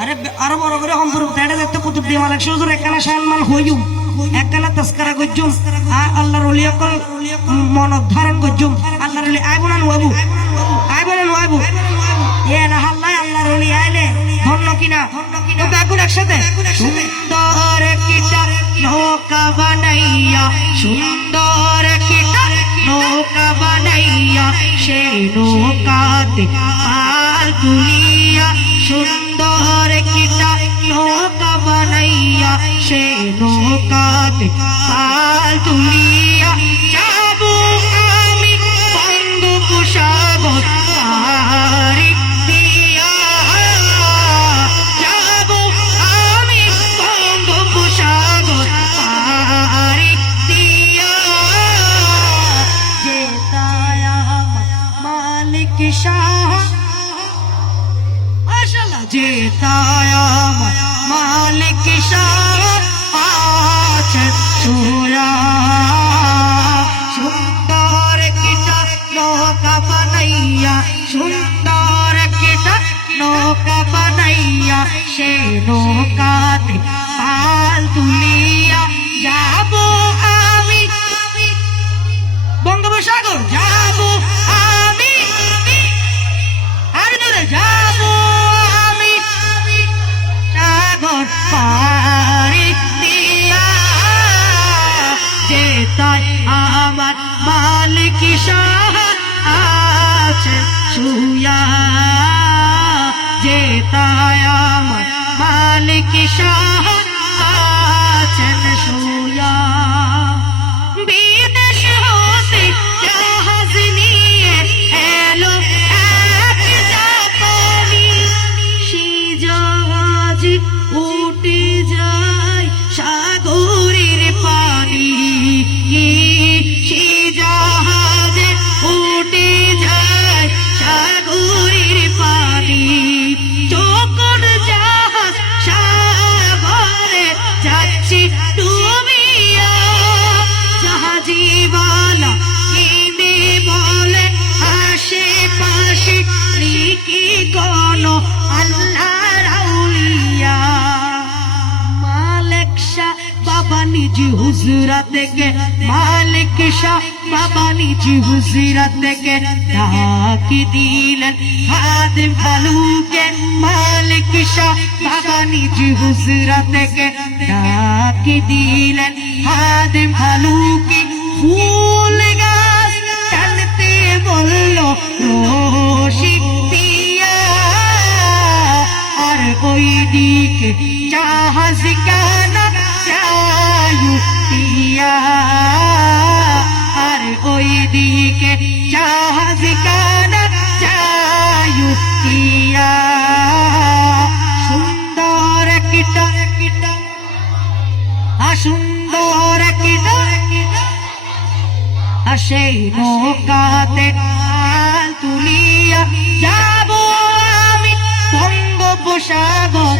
আরে আরো বড় করে সম্পর্ক তেড়ে দেখতে কুতুব দিয়ে মালিক সুজুর একখানা সম্মান হইউ একখানা তস্করা গজ্জুম আল্লাহর ওলি অকল মন ধারণ গজ্জুম আল্লাহর ওলি আইবনা নওয়াবু এ না আল্লাহ আল্লাহর ওলি আইলে ধন্য কিনা তো দেখুন একসাথে সুন্দর কিটা নৌকা বানাইয়া সুন্দর কিটা নৌকা বানাইয়া সে নৌকাতে পাল তুলিয়া সুন্দর কিটা নৌকা বানাইয়া সে নৌকাতে পাল তুলিয়া যাব আমি বঙ্গোপসাগর পাড়ি দিয়া যাব আমি বঙ্গোপসাগর পাড়ি দিয়া যেতায় মালিক শাহ মাশাআল্লাহ যেতায় মালিক শাহ আছে সোয়া সুন্দর কিটা নৌকা বানাইয়া সুন্দর কিটা নৌকা বানাইয়া সে নৌকাতে পাল তুলিয়া যাব আমি বঙ্গোপসাগর যাব আমি দূরে যাব আমি সাগর পাড়ি দিয়া যেতায় আমার মালিক শাহ আছে শুয়া যেতায় আমার মালিক শাহ আছেন শুয়া বিদেশ হতে জাহাজ নিয়ে এলো এক জাপানি সেই জাহাজ উঠে যায় সাগরের পানি সেই জাহাজে উঠে যায় সাগরের পানি যখন জাহাজ সাগরে যাচ্ছে ডুবিয়া জাহাজিওয়ালা কেঁদে বলে আশেপাশে কি কোনো আল্লাহর আউলিয়া মালিক শাহ বাবা নিজ হুজুরা থেকে মালিক শাহ বাবা নিজ হুজুরা থেকে ডাকি দিলেন খাদিম ফালুকে মালিক শাহ বাবা নিজ হুজুরা থেকে ডাকি দিলেন খাদিম ফালুকে ফুল গাছ টানতে বলল রশি দিয়া আর ওই দিকে জাহাজ কানা যায়ু দিয়া আর ওই দিকে জাহাজ কানা যায়ু দিয়া সুন্দর কিটা সুন্দর কিটা সেই নৌকাতে পাল তুলিয়া যাব আমি বঙ্গোপসাগর